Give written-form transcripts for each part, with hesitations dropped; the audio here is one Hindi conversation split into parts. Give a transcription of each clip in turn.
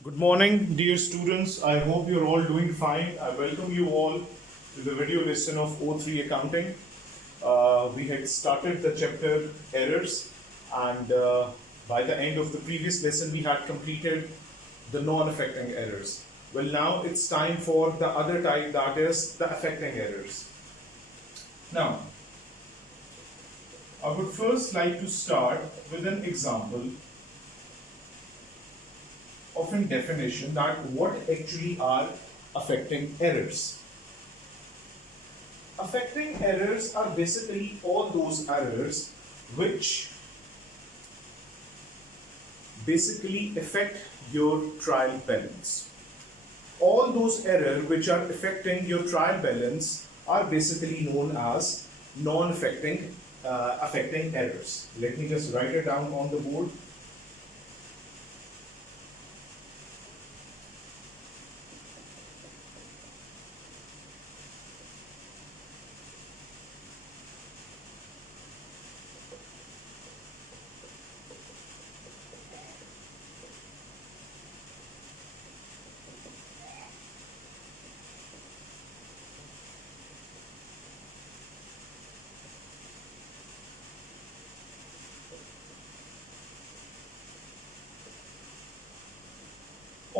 Good morning, dear students. I hope you're all doing fine. I welcome you all to the video lesson of O3 Accounting. We had started the chapter errors, and by the end of the previous lesson, we had completed the non-affecting errors. Well, now it's time for the other type, that is the affecting errors. Now, I would first like to start with an example of a definition that what actually are affecting errors. Affecting errors are basically all those errors which basically affect your trial balance. All those errors which are affecting your trial balance are basically known as non-affecting affecting errors. Let me just write it down on the board.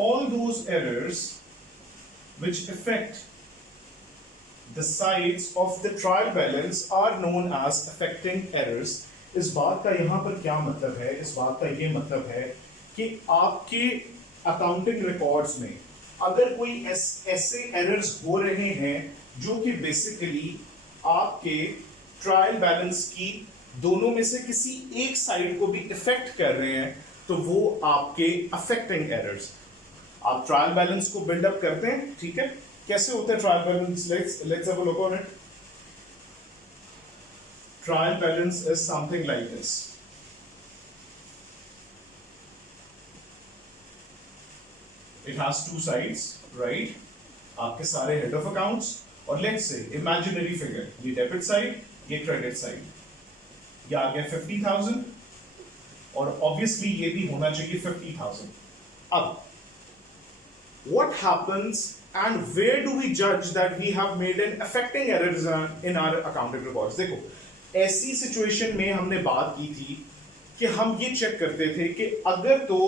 All those errors which affect the sides of the trial balance are known as affecting errors. इस बात का यहाँ पर क्या मतलब है? इस बात का ये मतलब है कि आपके अकाउंटिंग रिकॉर्ड्स में अगर कोई ऐसे एरर्स हो रहे हैं जो कि बेसिकली आपके ट्रायल बैलेंस की दोनों में से किसी एक साइड को भी इफेक्ट कर रहे हैं, तो वो आपके अफेक्टिंग एरर्स। आप ट्रायल बैलेंस को बिल्डअप करते हैं, ठीक है? कैसे होता है trial balance? Let's have a look on it. Trial balance is something like this. It has two sides, right? आपके सारे हेड ऑफ अकाउंट्स, और लेट्स से इमेजिनरी फिगर, ये डेबिट साइड, ये क्रेडिट साइड। ये आ गया 50,000 और ऑब्वियसली ये भी होना चाहिए 50,000। अब what happens and where do we judge that we have made an affecting errors in our accounting records? देखो, ऐसी सिचुएशन में हमने बात की थी कि हम ये चेक करते थे कि अगर तो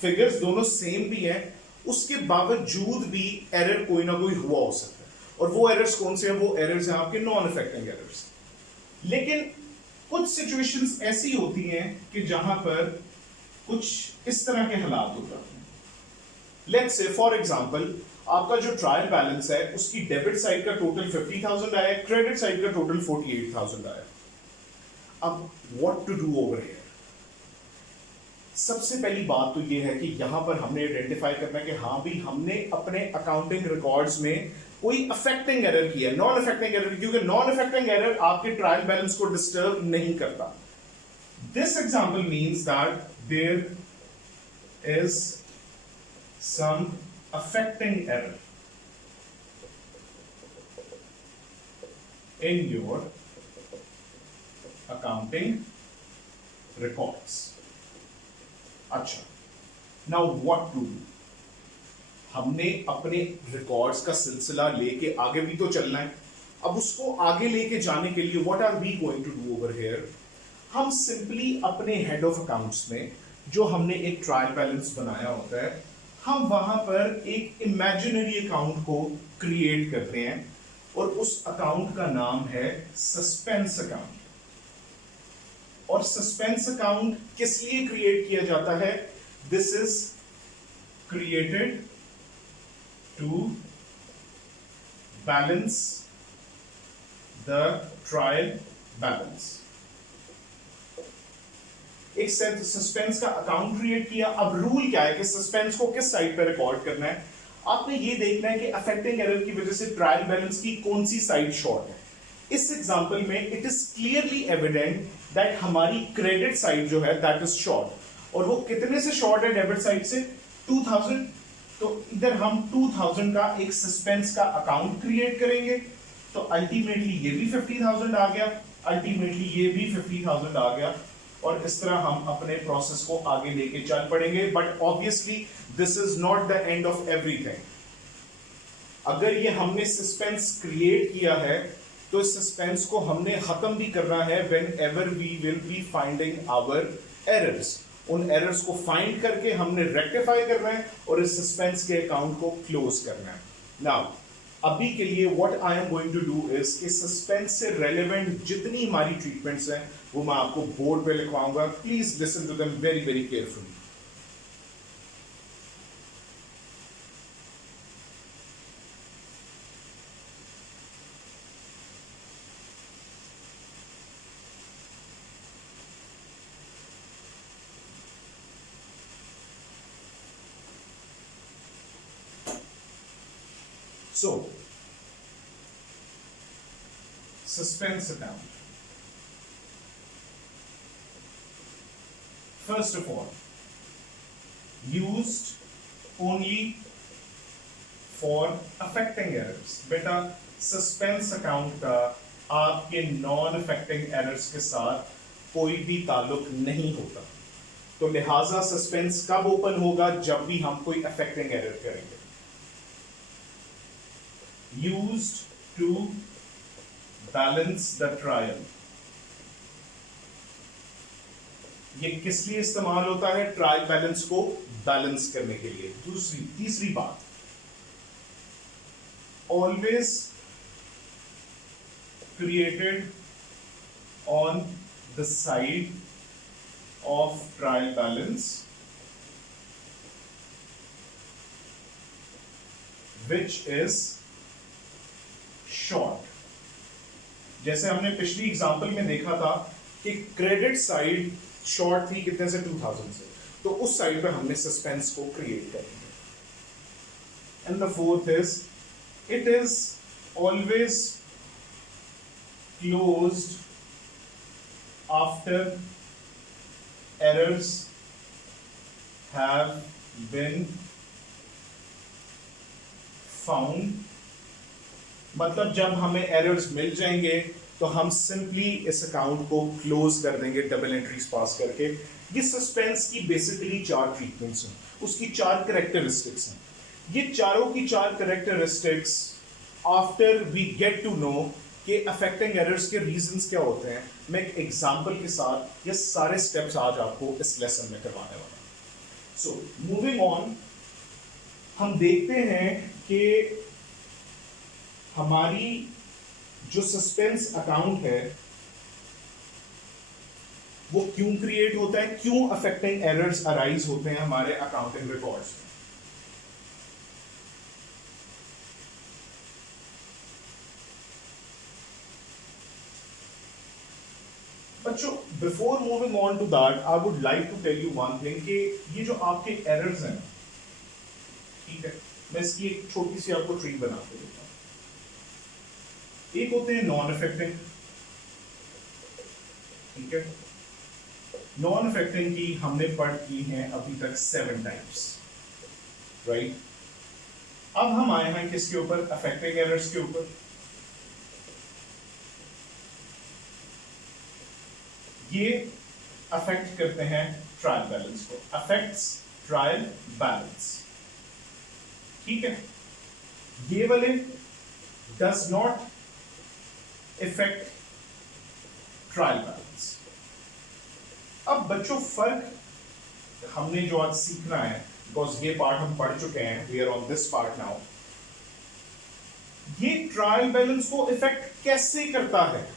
फिगर्स दोनों सेम भी हैं, उसके बावजूद भी एरर कोई ना कोई हुआ हो सकता है। और वो एरर्स कौन से हैं? वो एरर्स हैं आपके नॉन अफेक्टिंग एरर्स। लेकिन कुछ सिचुएशंस ऐसी होती हैं कि जहां पर कुछ इस तरह के हालात हो जाते हैं। लेट्स से फॉर एग्जांपल आपका जो ट्रायल बैलेंस है उसकी डेबिट साइड का टोटल 50,000 आया, क्रेडिट साइड का टोटल 48,000 आया। अब what to do over here? सबसे पहली बात तो ये है कि यहां पर हमने आइडेंटिफाई करना है कि हाँ भी हमने अपने अकाउंटिंग रिकॉर्ड्स में कोई अफेक्टिंग एरर किया है, नॉन अफेक्टिंग एरर, क्योंकि नॉन अफेक्टिंग एरर आपके ट्रायल बैलेंस को डिस्टर्ब नहीं करता। This example means that there is some affecting error in your accounting records. अच्छा, now what to do? हमने अपने रिकॉर्ड्स का सिलसिला लेके आगे भी तो चलना है। अब उसको आगे लेके जाने के लिए what are we going to do over here? हम सिंपली अपने हेड ऑफ अकाउंट्स में जो हमने एक ट्रायल बैलेंस बनाया होता है, हम वहां पर एक इमेजिनरी अकाउंट को क्रिएट करते हैं और उस अकाउंट का नाम है सस्पेंस अकाउंट। और सस्पेंस अकाउंट किस लिए क्रिएट किया जाता है? This is created to balance the trial balance. एक सस्पेंस का अकाउंट क्रिएट किया। अब रूल क्या है कि सस्पेंस को किस साइड पे रिकॉर्ड करना है? आपने ये देखना है कि अफेक्टिंग एरर की वजह से ट्रायल बैलेंस की कौन सी साइड शॉर्ट है। इस एग्जांपल में it is clearly evident that हमारी क्रेडिट साइड जो है दैट इज शॉर्ट। और वो कितने से शॉर्ट है डेबिट साइड से? 2000। तो इधर हम 2000 का एक सस्पेंस का अकाउंट क्रिएट करेंगे, तो अल्टीमेटली ये भी 50,000 आ गया, अल्टीमेटली ये भी 50,000 आ गया। और इस तरह हम अपने प्रोसेस को आगे लेके चल पड़ेंगे। But obviously this is not the end of everything. अगर ये हमने सस्पेंस क्रिएट किया है तो इस सस्पेंस को हमने खत्म भी करना है whenever we will be finding our errors. उन एरर्स को फाइंड करके हमने रेक्टिफाई करना है और इस सस्पेंस के अकाउंट को क्लोज करना है। नाउ अभी के लिए what I am going to do is कि सस्पेंस से रेलेवेंट जितनी हमारी ट्रीटमेंट्स हैं वो मैं आपको बोर्ड पे लिखवाऊंगा। Please listen to them very very carefully. So, suspense account. First of all, used only for affecting errors. बेटा suspense account का आपके non affecting errors के साथ कोई भी ताल्लुक नहीं होता, तो लिहाजा suspense कब ओपन होगा? जब भी हम कोई affecting error करेंगे। Used to balance the trial. ये किस लिए इस्तेमाल होता है? ट्रायल बैलेंस को बैलेंस करने के लिए। तीसरी बात, always created on the side of trial balance which is short. जैसे हमने पिछली एग्जांपल में देखा था कि क्रेडिट साइड शॉर्ट थी कितने से? 2000 से, तो उस साइड पे हमने सस्पेंस को क्रिएट कर दिया। And the fourth is it is always closed after errors have been found. मतलब जब हमें एरर्स मिल जाएंगे तो हम सिंपली इस अकाउंट को क्लोज कर देंगे डबल एंट्रीज पास करके। ये सस्पेंस की बेसिकली 4 ट्रीटमेंट्स हैं, उसकी 4 कैरेक्टरिस्टिक्स हैं। ये चारों की 4 characteristics after we get to know कि अफेक्टिंग एरर्स के रीजंस क्या होते हैं, मैं एक एग्जांपल के साथ ये सारे स्टेप्स आज आपको इस लेसन में करवाने वाला हूं। सो मूविंग ऑन, हम देखते हैं कि हमारी जो सस्पेंस अकाउंट है वो क्यों क्रिएट होता है, क्यों अफेक्टिंग एरर्स अराइज होते हैं हमारे अकाउंटिंग रिकॉर्ड्स में। बच्चों, before moving on to that I would like to tell you one thing कि ये जो आपके एरर्स हैं, ठीक है, मैं इसकी एक छोटी सी आपको ट्री बना के देता हूं। एक होते हैं नॉन अफेक्टिंग, ठीक है। नॉन अफेक्टिंग की हमने पढ़ की हैं अभी तक 7 टाइप्स, राइट। अब हम आए हैं किसके ऊपर? अफेक्टिंग एरर्स के ऊपर। ये अफेक्ट करते हैं ट्रायल बैलेंस को, अफेक्ट्स ट्रायल बैलेंस, ठीक है। ये वाले does not effect trial balance. अब बच्चों फर्क हमने जो आज सीखना है, बिकॉज ये पार्ट हम पढ़ चुके हैं, we are on this part now. ये ट्रायल बैलेंस को इफेक्ट कैसे करता है?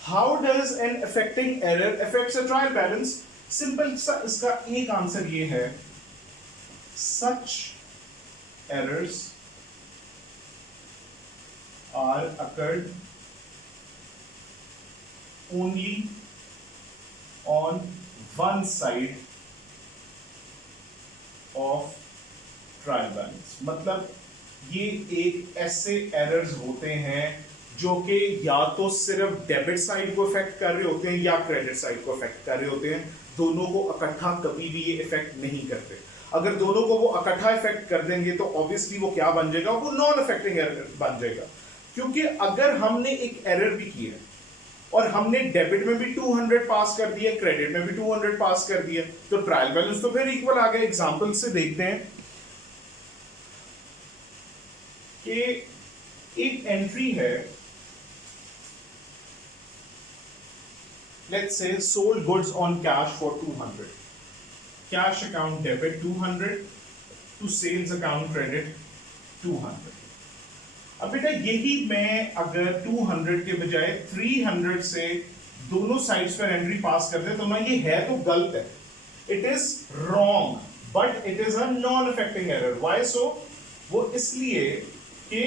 How does an affecting error affects a trial balance? Simple सा इसका एक आंसर ये है, such errors are occurred only on one side of trial balance. मतलब ये एक ऐसे एरर्स होते हैं जो कि या तो सिर्फ डेबिट साइड को इफेक्ट कर रहे होते हैं या क्रेडिट साइड को इफेक्ट कर रहे होते हैं, दोनों को इकट्ठा कभी भी ये इफेक्ट नहीं करते। अगर दोनों को वो इकट्ठा इफेक्ट कर देंगे तो ऑब्वियसली वो क्या बन जाएगा? वो नॉन अफेक्टिंग एरर बन जाएगा। क्योंकि अगर हमने एक एरर भी की है, और हमने डेबिट में भी 200 पास कर दिया, क्रेडिट में भी 200 पास कर दिया, तो ट्रायल बैलेंस तो फिर इक्वल आ गया। एग्जांपल से देखते हैं कि एक एंट्री है, let's say sold goods on cash for 200, cash account debit 200 to sales account credit 200। अब बेटा यही मैं अगर 200 के बजाय 300 से दोनों साइड्स पर एंट्री पास कर दे तो ना, ये है तो गलत है, it is wrong, but it is a non affecting error. Why so? वो इसलिए कि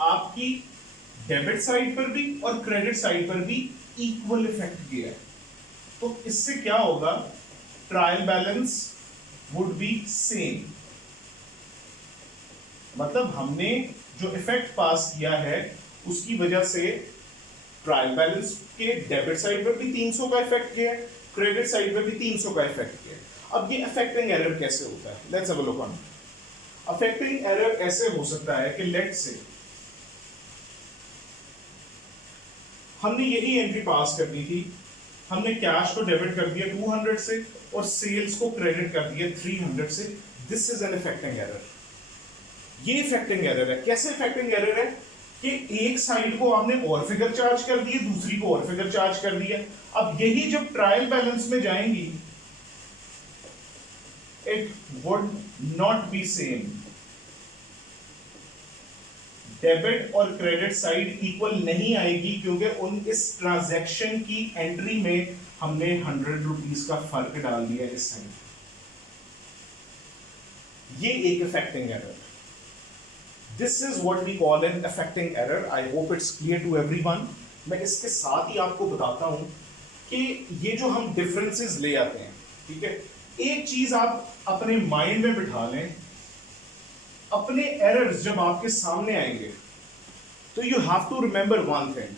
आपकी डेबिट साइड पर भी और क्रेडिट साइड पर भी इक्वल इफेक्ट किया है। तो इससे क्या होगा, trial balance would be same. मतलब हमने जो इफेक्ट पास किया है उसकी वजह से ट्रायल बैलेंस के डेबिट साइड पर भी 300 का इफेक्ट किया है, क्रेडिट साइड पर भी 300 का इफेक्ट किया है। अब ये अफेक्टिंग एरर कैसे होता है, let's have a look on. Affecting error ऐसे हो सकता है कि लेट्स से हमने यही एंट्री पास करनी थी, हमने कैश को डेबिट कर दिया 200 से और सेल्स को क्रेडिट कर दिया 300 से। This is an effecting error. ये इफेक्टिंग एरर है। कैसे इफेक्टिंग एरर है कि एक साइड को आपने और फिगर चार्ज कर दिए, दूसरी को और फिगर चार्ज कर दिया। अब यही जब ट्रायल बैलेंस में जाएंगी, it would not be same. Debit और क्रेडिट साइड इक्वल नहीं आएगी क्योंकि इस ट्रांजैक्शन की एंट्री में हमने 100 रुपीज का फर्क डाल दिया इस साइड। ये एक affecting error. This is what we call an affecting error. I hope it's clear to everyone. मैं इसके साथ ही आपको बताता हूं कि ये जो हम डिफरेंसेस ले आते हैं, ठीक है, एक चीज आप अपने माइंड में बिठा लें, अपने एरर्स जब आपके सामने आएंगे तो you have to remember one thing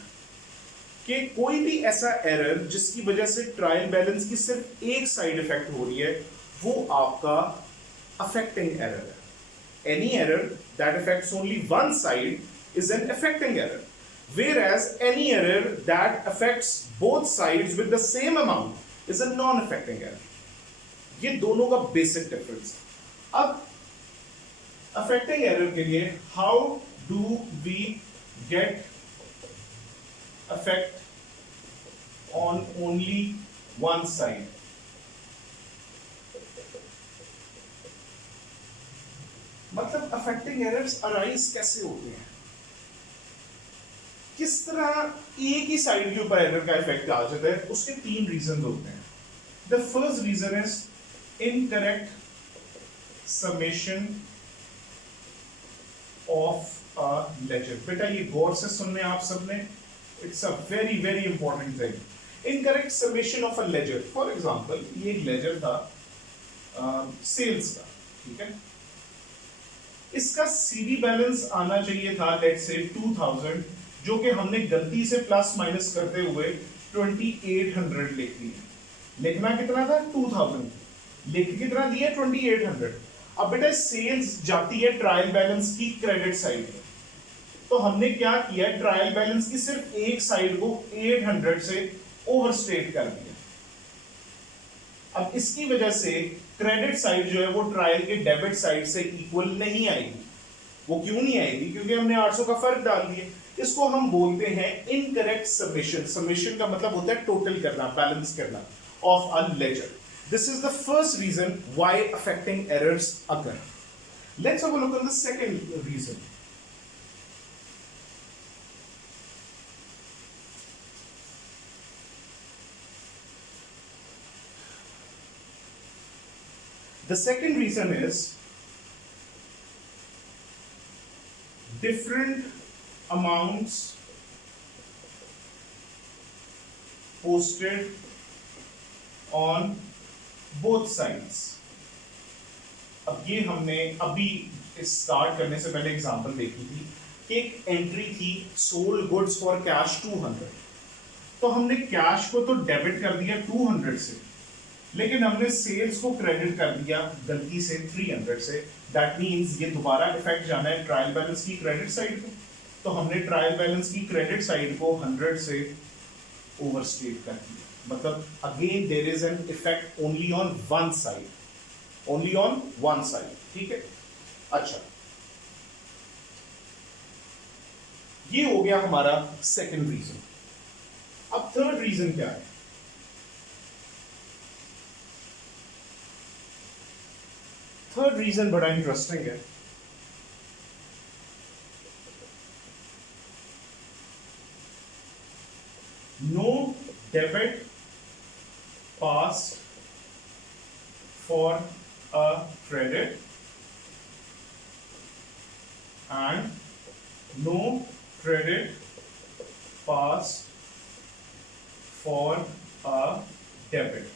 कि कोई भी ऐसा एरर जिसकी वजह से ट्रायल बैलेंस की सिर्फ एक साइड इफेक्ट हो रही है, वो आपका अफेक्टिंग एरर है। Any error that affects only one side is an affecting error, whereas any error that affects both sides with the same amount is a non-affecting error. ये दोनों का बेसिक डिफरेंस। अब अफेक्टिंग एरर के लिए how do we get affect on only one side? मतलब अफेक्टिंग एरर्स अराइज कैसे होते हैं, किस तरह एक ही साइड के ऊपर एरर का इफेक्ट आ जाता है? उसके तीन रीजन होते हैं। The first reason is incorrect summation of a ledger. बेटा ये गौर से सुनने आप सबने, it's a very very important thing. Incorrect summation of a ledger. For example ये एक लेजर था सेल्स का, ठीक है, इसका सीडी बैलेंस आना चाहिए था लेट्स से 2000, जो कि हमने गलती से प्लस माइनस करते हुए 2800 लिख दिया। लिखना कितना था? 2000, लिख कितना दिया? 2800। अब बेटा सेल्स जाती है ट्रायल बैलेंस की क्रेडिट साइड पे, तो हमने क्या किया, ट्रायल बैलेंस की सिर्फ एक साइड को 800 से ओवरस्टेट कर दिया। अब इसकी वजह से क्रेडिट साइड जो है वो ट्रायल के डेबिट साइड से इक्वल नहीं आएगी। वो क्यों नहीं आएगी? क्योंकि हमने 800 का फर्क डाल दिया। इसको हम बोलते हैं इनकरेक्ट समेशन। समेशन का मतलब होता है टोटल करना, बैलेंस करना of a ledger. This is the first reason why affecting errors occur. Let's have a look at the second reason. The second reason is different amounts posted on both sides. अब ये हमने अभी स्टार्ट करने से पहले एग्जांपल देखी थी कि एक एंट्री थी सोल्ड गुड्स फॉर कैश 200, तो हमने कैश को तो डेबिट कर दिया 200 से, लेकिन हमने सेल्स को क्रेडिट कर दिया गलती से 300 से। दैट मींस ये दोबारा इफेक्ट जाना है ट्रायल बैलेंस की क्रेडिट साइड पे। तो हमने ट्रायल बैलेंस की क्रेडिट साइड को 100 से ओवरस्टेट कर दिया, मतलब again there is an effect only on one side, only on one side, ठीक है। अच्छा, ये हो गया हमारा सेकंड रीजन। अब थर्ड रीजन क्या है? थर्ड रीजन बड़ा इंटरेस्टिंग है। No debit passed for a credit and no credit passed for a debit।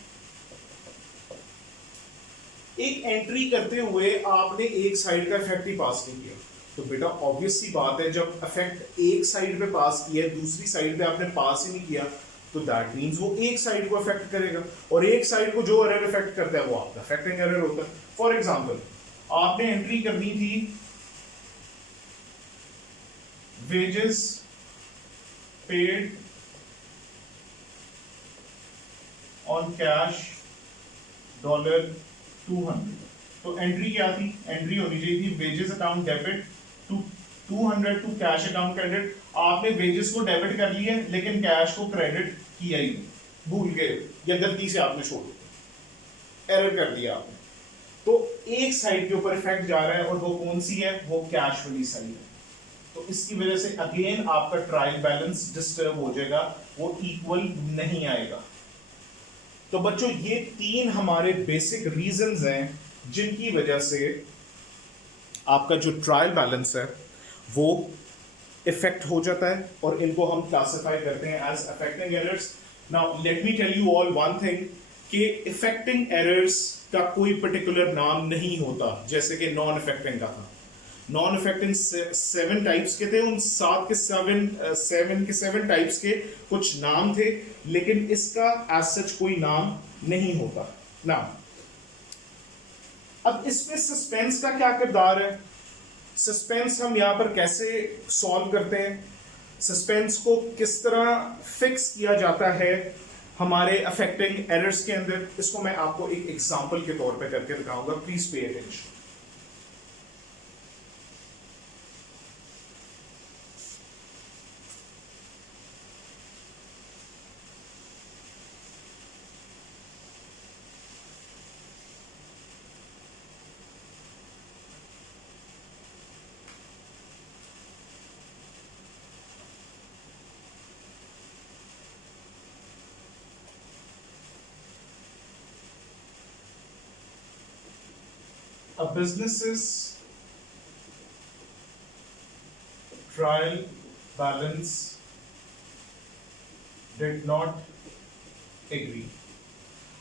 एक एंट्री करते हुए आपने एक साइड का इफेक्ट ही पास नहीं किया, तो बेटा ऑब्वियस सी बात है, जब इफेक्ट एक साइड पे पास किया है दूसरी साइड पे आपने पास ही नहीं किया, तो दैट मींस वो एक साइड को अफेक्ट करेगा, और एक साइड को जो एरर इफेक्ट करता है वो आपका अफेक्टिंग एरर होता है। फॉर एग्जांपल, आपने एंट्री करनी थी वेजेस पेड ऑन कैश $200, तो एंट्री क्या थी? एंट्री होनी चाहिए थी wages account debit to 200 to cash account credit. आपने वेजेस को डेबिट कर लिया लेकिन कैश को क्रेडिट किया ही नहीं, भूल गए या गलती से आपने छोड़ दिया, एरर कर दिया आपने, तो एक साइड के ऊपर इफेक्ट जा रहा है, और वो कौन सी है? वो कैश वाली साइड है। तो इसकी वजह से अगेन आपका ट्रायल बैलेंस डिस्टर्ब हो जाएगा, वो इक्वल नहीं आएगा। तो बच्चों ये तीन हमारे बेसिक रीजंस हैं जिनकी वजह से आपका जो ट्रायल बैलेंस है वो इफेक्ट हो जाता है, और इनको हम क्लासिफाई करते हैं as affecting errors. Now let me tell you all one thing, कि इफेक्टिंग एरर्स का कोई पर्टिकुलर नाम नहीं होता, जैसे कि नॉन इफेक्टिंग का था। नॉन इफेक्टिंग 7 टाइप्स के थे, उन 7 के 7 टाइप्स के कुछ नाम थे, लेकिन इसका एज सच कोई नाम नहीं होता ना। अब इसमें सस्पेंस का क्या किरदार है? सस्पेंस हम यहां पर कैसे सॉल्व करते हैं? सस्पेंस को किस तरह फिक्स किया जाता है हमारे अफेक्टिंग एरर्स के अंदर? इसको मैं आपको एक एग्जांपल के तौर पे करके दिखाऊंगा, please pay attention. A business's trial balance did not agree।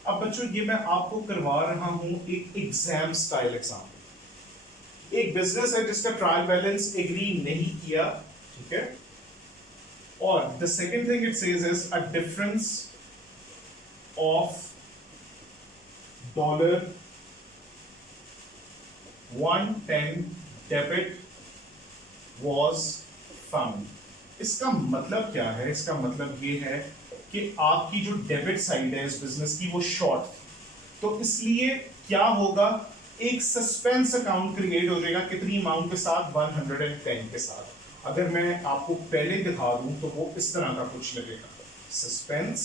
अब बच्चों ये मैं आपको करवा रहा हूं एक एग्जाम स्टाइल एग्जाम्पल। एक बिजनेस है जिसका ट्रायल बैलेंस एग्री नहीं किया, ठीक है, और the second thing it says is a difference of $110 debit was found। इसका मतलब क्या है? इसका मतलब ये है कि आपकी जो डेबिट साइड है इस बिजनेस की वो शॉर्ट थी, तो इसलिए क्या होगा? एक सस्पेंस अकाउंट क्रिएट हो जाएगा, कितनी अमाउंट के साथ? 110 के साथ। अगर मैं आपको पहले दिखा दूं तो वो इस तरह का कुछ लगेगा, सस्पेंस,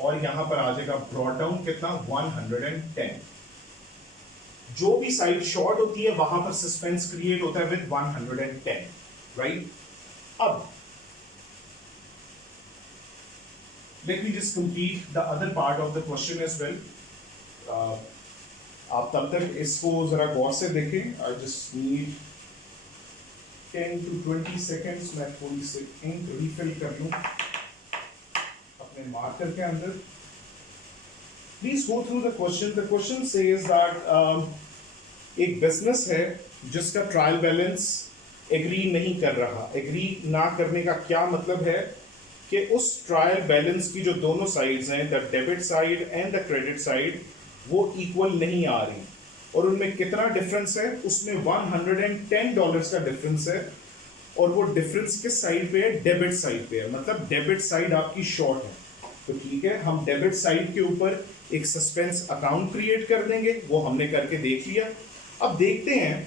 और यहां पर आ जाएगा ब्रॉट डाउन कितना? 110। जो भी साइड शॉर्ट होती है वहां पर सस्पेंस क्रिएट होता है विद 110, राइट? अब let me just complete the other part of the question as well. आप तब तक इसको जरा गौर से देखें। I just need 10 to 20 seconds, मैं थोड़ी सी इंक रिफिल कर लूं अपने मार्कर के अंदर। Please go through the question. The question says that एक बिजनेस है जिसका ट्रायल बैलेंस एग्री नहीं कर रहा। एग्री ना करने का क्या मतलब है? कि उस ट्रायल बैलेंस की जो दोनों साइड्स हैं, the debit side and the credit side, वो इक्वल नहीं आ रही। और उनमें कितना डिफरेंस है, उसमें $110 का डिफरेंस है, और वो डिफरेंस किस साइड पे है, डेबिट साइड पे है, मतलब डेबिट साइड आपकी शॉर्ट है। तो ठीक है, हम डेबिट साइड के ऊपर एक सस्पेंस अकाउंट क्रिएट कर देंगे, वो हमने करके देख लिया। अब देखते हैं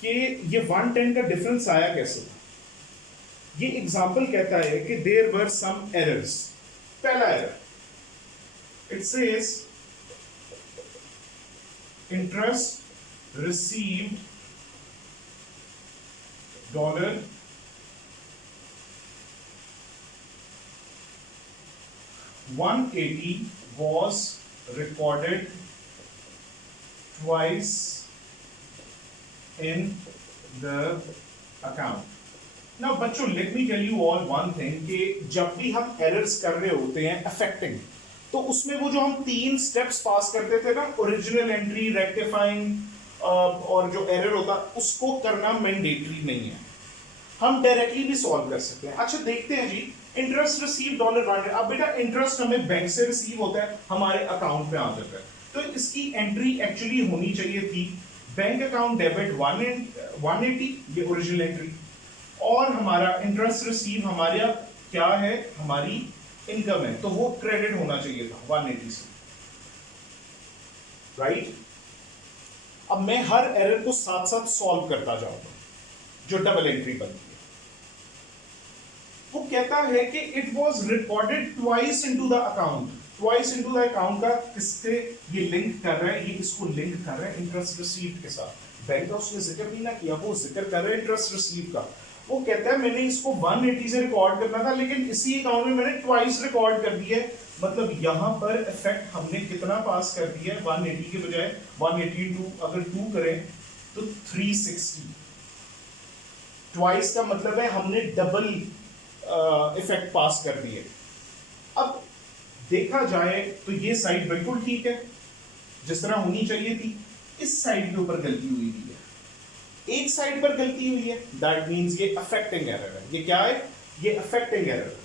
कि ये 110 का डिफरेंस आया कैसे। ये एग्जांपल कहता है कि देयर वर सम एरर्स। पहला error, it says interest received $180 was recorded twice in the account. Now बच्चों, let me tell you all one thing कि जब भी हम एरर्स कर रहे होते हैं अफेक्टिंग, तो उसमें वो जो हम 3 स्टेप्स पास करते थे ना, ओरिजिनल एंट्री, रेक्टिफाइंग और जो एरर होता, उसको करना मैंडेटरी नहीं है, हम डायरेक्टली भी सॉल्व कर सकते हैं। अच्छा देखते हैं जी, इंटरेस्ट रिसीव $100। अब बेटा इंटरेस्ट हमें बैंक से रिसीव होता है, हमारे अकाउंट में आ जाता है, तो इसकी एंट्री एक्चुअली होनी चाहिए थी बैंक अकाउंट डेबिट 180, ये ओरिजिनल एंट्री, और हमारा इंटरेस्ट रिसीव हमारा क्या है, हमारी इनकम है, तो वो क्रेडिट होना चाहिए था 180 से, राइट। अब मैं हर एरर को साथ साथ सॉल्व करता जाऊंगा, जो डबल एंट्री बनती है। वो कहता है कि it was recorded twice into the account. Twice into the account का किससे ये लिंक कर रहा है, ये इसको लिंक कर रहा है इंटरेस्ट रिसीव्ड के साथ। बैंक का उसने जिक्र नहीं ना किया, वो जिक्र कर रहा है इंटरेस्ट रिसीव का। वो कहता है मैंने इसको 180 से रिकॉर्ड करना था, लेकिन इसी अकाउंट में मैंने ट्वाइस रिकॉर्ड कर दिया है, मतलब यहां पर इफेक्ट हमने कितना पास कर दिया है, 180 के बजाय 180 इंटू अगर 2 करें तो 360। ट्वाइस का मतलब है हमने डबल इफेक्ट पास कर दिए। अब देखा जाए तो ये साइड बिल्कुल ठीक है, जिस तरह होनी चाहिए थी। इस साइड के ऊपर गलती हुई है, एक साइड पर गलती हुई है, दैट मींस ये अफेक्टिंग एरर है। ये क्या है, ये अफेक्टिंग एरर है।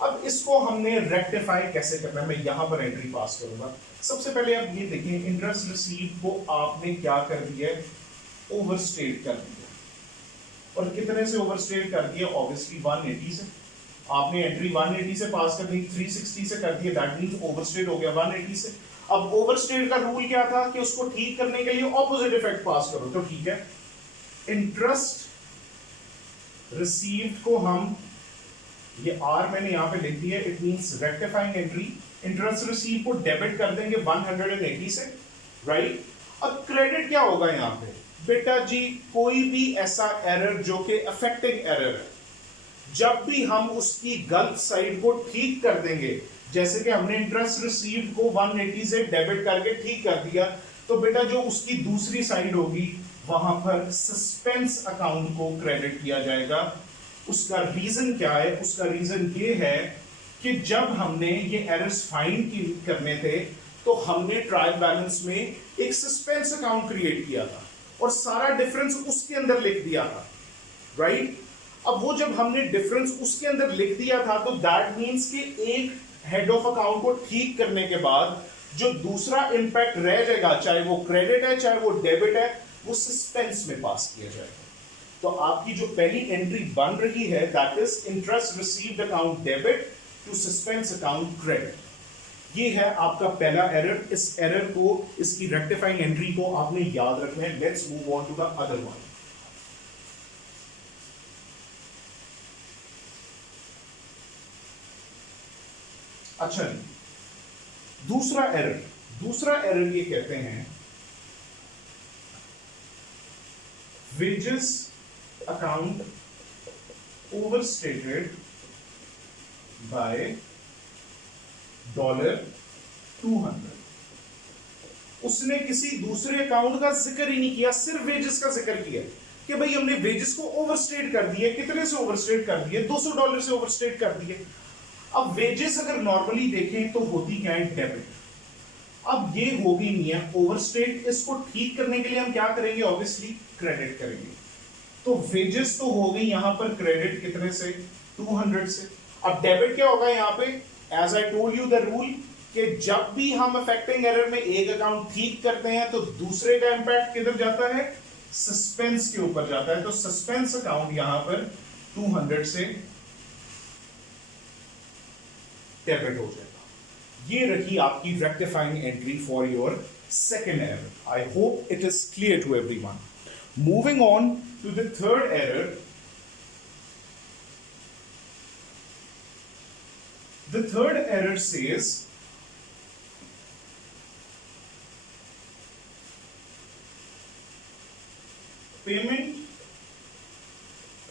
अब इसको हमने रेक्टिफाई कैसे करना है, मैं यहां पर एंट्री पास करूंगा। सबसे पहले आप ये देखें, इंटरेस्ट रिसीव को आपने क्या कर दिया है, ओवरस्टेट कर दिया। और कितने से ओवरस्टेट कर दिया, ऑब्वियसली 180 से। आपने एंट्री 180 से पास कर दी, 360 से कर दिया, दैट मींस ओवरस्टेट हो गया 180 से। अब ओवरस्टेट का रूल क्या था कि उसको ठीक करने के लिए ऑपोजिट इफेक्ट पास करो, तो ठीक है, इंटरेस्ट रिसीव्ड को हम, ये आर मैंने यहां पे लिख दिया, it means rectifying entry. Interest receive को डेबिट कर देंगे 180 से, राइट। अब क्रेडिट क्या होगा यहां पे, बेटा जी कोई भी ऐसा एरर जो कि अफेक्टिंग एरर है, जब भी हम उसकी गलत साइड को ठीक कर देंगे, जैसे कि हमने इंटरेस्ट रिसीव्ड को 180 से डेबिट करके ठीक कर दिया, तो बेटा जो उसकी दूसरी साइड होगी वहां पर सस्पेंस अकाउंट को क्रेडिट किया जाएगा। उसका रीजन क्या है, उसका रीजन ये है कि जब हमने ये एरर्स फाइंड करने थे, तो हमने ट्रायल बैलेंस में एक सस्पेंस अकाउंट क्रिएट किया था और सारा डिफरेंस उसके अंदर लिख दिया था, राइट। अब वो जब हमने डिफरेंस उसके अंदर लिख दिया था, तो दैट मींस कि एक हेड ऑफ अकाउंट को ठीक करने के बाद जो दूसरा इंपैक्ट रह जाएगा, चाहे वो क्रेडिट है चाहे वो डेबिट है, वो सस्पेंस में पास किया जाएगा। तो आपकी जो पहली एंट्री बन रही है, that is interest received account debit to suspense account credit. ये है आपका पहला एरर। इस एरर को, इसकी रेक्टिफाइंग एंट्री को आपने याद रखना है। Let's move on to the other one. अच्छा, दूसरा एरर ये कहते हैं वेजेस अकाउंट ओवरस्टेटेड बाय $200। उसने किसी दूसरे अकाउंट का जिक्र ही नहीं किया, सिर्फ वेजेस का जिक्र किया कि भाई हमने वेजेस को ओवरस्टेट कर दिए। कितने से ओवरस्टेट कर दिए, $200 से ओवरस्टेट कर दिए। अब वेजेस अगर नॉर्मली देखें तो होती क्या है, डेबिट। अब ये हो गई नहीं है ओवरस्टेट, इसको ठीक करने के लिए हम क्या करेंगे, ऑब्वियसली क्रेडिट करेंगे। तो वेजेस तो हो गई यहां पर क्रेडिट, कितने से, 200 से। अब डेबिट क्या होगा यहां पे, as I told you the rule, कि जब भी हम अफेक्टिंग एरर में एक अकाउंट ठीक करते हैं तो दूसरे का इंपैक्ट किधर जाता है, सस्पेंस के ऊपर जाता है। तो सस्पेंस अकाउंट यहां पर 200 से डेबिट हो जाएगा। ये रही आपकी rectifying entry for your second error. I hope it is clear to everyone. Moving on to the third error. The third error says payment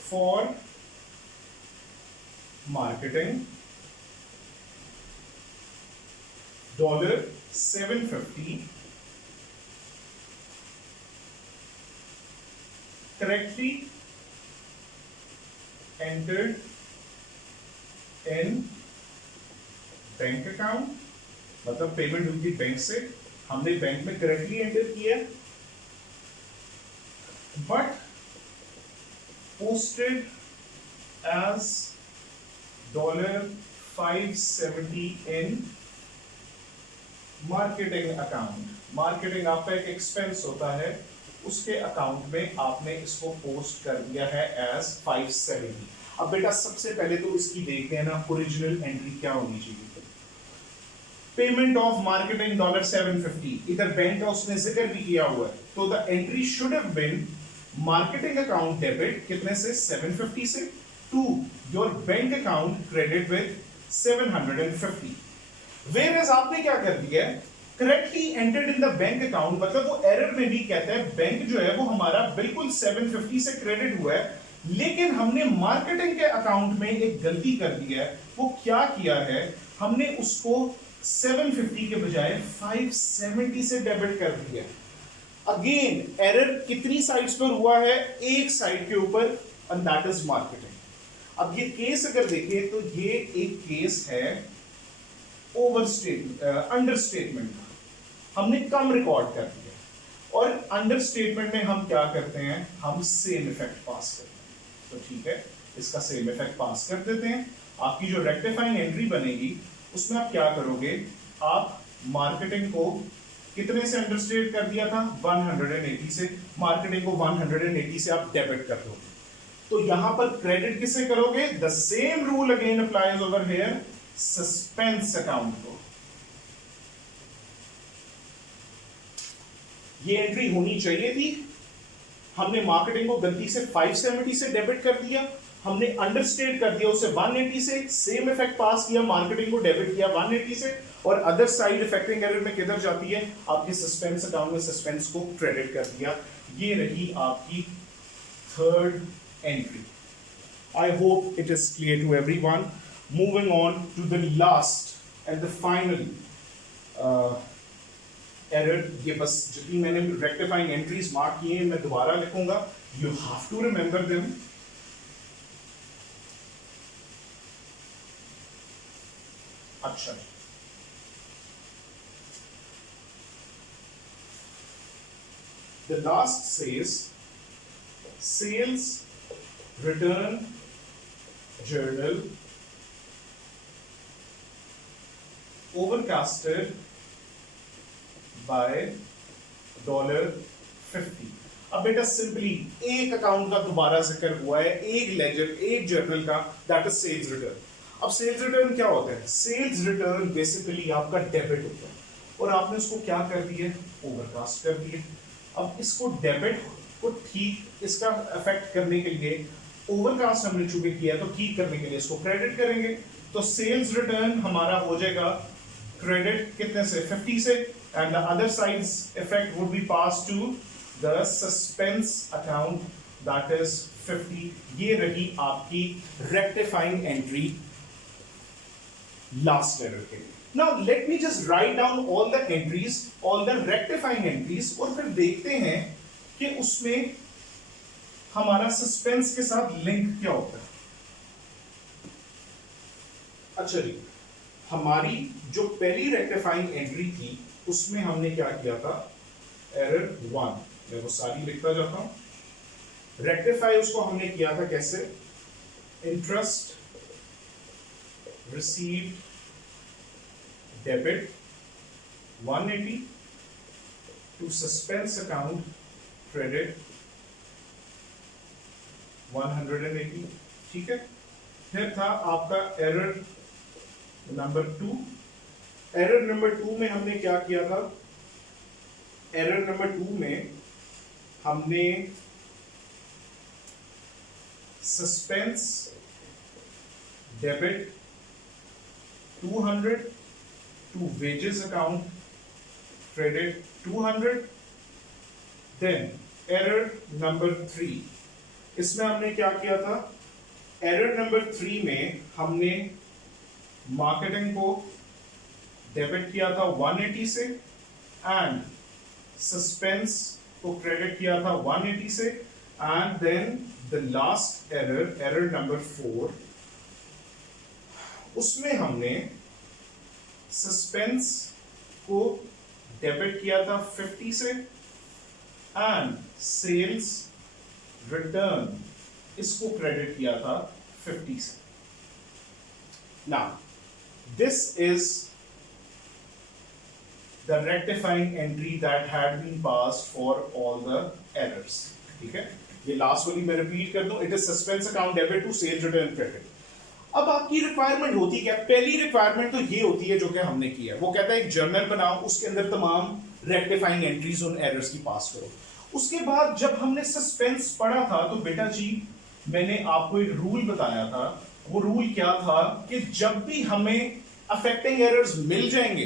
for marketing $750 correctly entered in bank account, मतलब पेमेंट हुई थी बैंक से, हमने बैंक में करेक्टली एंटर किया, but posted as $570 in marketing account. Marketing आपका एक एक्सपेंस होता है, उसके अकाउंट में आपने इसको पोस्ट कर दिया है एज 570। अब बेटा सबसे पहले तो इसकी देखते हैं ना ओरिजिनल एंट्री क्या होनी चाहिए। पेमेंट ऑफ मार्केटिंग $750, इधर बैंक का उसने जिक्र भी किया हुआ है, तो the entry should have been marketing account debit कितने से, 750 से, to your bank account credit with 750। Whereas आपने क्या कर दिया है, correctly entered in the bank account, मतलब वो एरर में भी कहता है बैंक जो है वो हमारा बिल्कुल 750 से क्रेडिट हुआ है, लेकिन हमने मार्केटिंग के अकाउंट में एक गलती कर दी है। वो क्या किया है, हमने उसको 750 के बजाय 570 से डेबिट कर दिया। अगेन एरर कितनी साइड्स पर हुआ है, एक साइड के ऊपर, एंड दैट इज मार्केटिंग। अब ये केस अगर देखें तो ये एक केस है अंडरस्टेटमेंट का, हमने कम रिकॉर्ड कर दिया, और अंडरस्टेटमेंट में हम क्या करते हैं, हम सेम इफेक्ट पास करते हैं। तो ठीक है, इसका सेम इफेक्ट पास कर देते हैं। आपकी जो रेक्टिफाइंग एंट्री बनेगी उसमें आप क्या करोगे, आप मार्केटिंग को कितने से अंडरस्टेट कर दिया था, 180 से, मार्केटिंग को 180 से आप डेबिट कर दोगे। तो यहां पर क्रेडिट किसे करोगे, the same rule again applies over here, suspense account को। ये एंट्री होनी चाहिए थी, हमने मार्केटिंग को गलती से 570 से डेबिट कर दिया, हमने अंडरस्टेट कर दिया उसे 180 से, सेम इफेक्ट पास किया, मार्केटिंग को डेबिट किया 180 से, और अदर साइड इफेक्टिंग एरर में किधर जाती है, आपके सस्पेंस अकाउंट में सस्पेंस को क्रेडिट कर दिया। ये रही आपकी third entry. I hope it is clear to everyone. Moving on to the last and the final error. ये बस जितनी मैंने रेक्टिफाइंग एंट्रीज मार्क किए हैं मैं दोबारा लिखूंगा, you have to remember them. अच्छा, the last says sales return journal overcasted by $50। अब बेटा सिंपली एक अकाउंट का दोबारा जिक्र हुआ है, एक लेजर, एक जर्नल का, दैट इज सेल्स रिटर्न। अब सेल्स रिटर्न क्या होता है, सेल्स रिटर्न बेसिकली आपका डेबिट होता है, और आपने उसको क्या कर दिया, ओवरकास्ट कर दिया। अब इसको डेबिट को ठीक, इसका इफेक्ट करने के लिए ओवरकास्ट हमने चूंकि किया, तो ठीक करने के लिए इसको क्रेडिट करेंगे। तो सेल्स रिटर्न हमारा हो जाएगा क्रेडिट कितने से, 50 से, and the other sides effect would be pass to the suspense account, that is 50। ये रही आपकी रेक्टिफाइंग एंट्री लास्ट एरर के लिए। Now let me just write down all the entries, all the rectifying entries, और फिर देखते हैं कि उसमें हमारा सस्पेंस के साथ लिंक क्या होता है। अच्छा जी, हमारी जो पहली रेक्टिफाइंग एंट्री थी उसमें हमने क्या किया था, एरर 1, मैं वो सारी लिखता जाता हूं। रेक्टिफाई उसको हमने किया था कैसे, interest received debit 180, to suspense account credit 180. ठीक है, फिर था आपका एरर नंबर 2. एरर नंबर 2 में हमने क्या किया था? एरर नंबर 2 में हमने suspense debit 200 to wages account credit 200. then error number 3, इसमें हमने क्या किया था? एरर नंबर 3 में हमने मार्केटिंग को डेबिट किया था 180 से एंड सस्पेंस को क्रेडिट किया था 180 से. And then the last error, error number 4, उसमें हमने सस्पेंस को डेबिट किया था 50 से एंड सेल्स रिटर्न इसको क्रेडिट किया था 50 से. Now this is the rectifying entry that had been passed for all the errors. ठीक है, ये लास्ट वाली मैं रिपीट कर दूं. It is suspense account debit to sales return credit. अब आपकी रिक्वायरमेंट होती क्या? पहली रिक्वायरमेंट तो ये होती है जो कि हमने की है, वो कहता है एक जर्नल बनाओ, उसके अंदर तमाम रेक्टिफाइंग एंट्रीज उन एरर्स की पास करो. उसके बाद जब हमने सस्पेंस पढ़ा था तो बेटा जी मैंने आपको एक रूल बताया था. वो रूल क्या था कि जब भी हमें अफेक्टिंग एरर्स मिल जाएंगे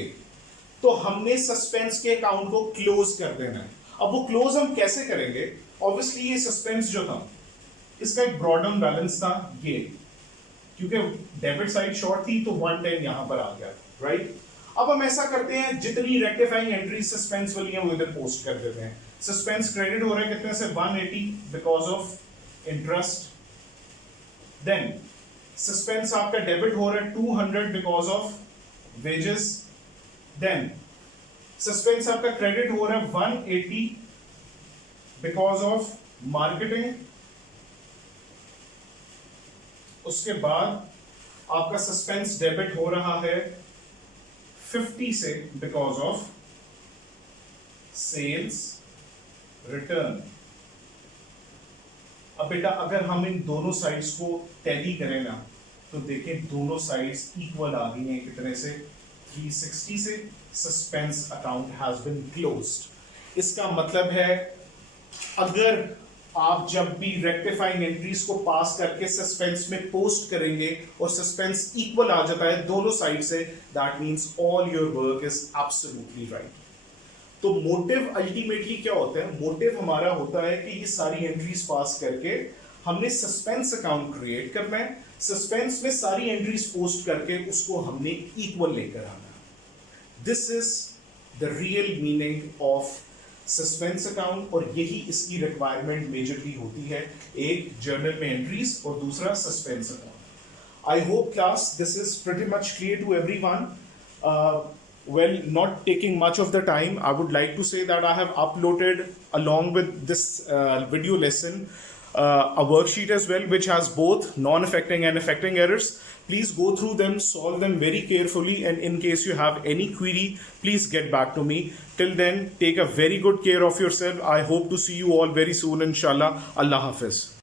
तो हमने सस्पेंस के अकाउंट को क्लोज कर देना है. अब वो क्लोज हम कैसे करेंगे? ऑब्वियसली ये सस्पेंस जो था इसका एक ब्रॉडन बैलेंस था ये, क्योंकि डेबिट साइड शॉर्ट थी तो 110 यहां पर आ गया, राइट. अब हम ऐसा करते हैं, जितनी रेक्टिफाइंग एंट्री सस्पेंस वाली हैं वो इधर पोस्ट कर देते हैं. सस्पेंस क्रेडिट हो रहा है कितने से? 180 because of interest. Then suspense आपका डेबिट हो रहा है 200 because of wages. Then suspense आपका क्रेडिट हो रहा है 180 बिकॉज ऑफ मार्केटिंग. उसके बाद आपका सस्पेंस डेबिट हो रहा है 50 से बिकॉज ऑफ सेल्स रिटर्न. अब बेटा अगर हम इन दोनों साइड्स को टैली करें ना तो देखें दोनों साइड्स इक्वल आ गई हैं. कितने से? 360 से. Suspense account has been closed. इसका मतलब है अगर आप जब भी रेक्टिफाइंग एंट्रीज को पास करके सस्पेंस में पोस्ट करेंगे और सस्पेंस इक्वल आ जाता है दोनों साइड से, that means all your work is absolutely right. तो मोटिव अल्टीमेटली क्या होता है? मोटिव हमारा होता है कि ये सारी एंट्रीज पास करके हमने सस्पेंस अकाउंट क्रिएट करना है. सस्पेंस में सारी एंट्रीज पोस्ट करके उसको हमने इक्वल लेकर आना. This is the real meaning of suspense account और यही इसकी रिक्वायरमेंट मेजरली होती है, एक जर्नल में एंट्रीज और दूसरा suspense account. I hope class this is pretty much clear to everyone. Well, not taking much of the time, I would like to say that I have uploaded along with this video lesson a worksheet as well which has both non-affecting and affecting errors. Please go through them, solve them very carefully, and in case you have any query, please get back to me. Till then, take a very good care of yourself. I hope to see you all very soon, inshallah. Allah Hafiz.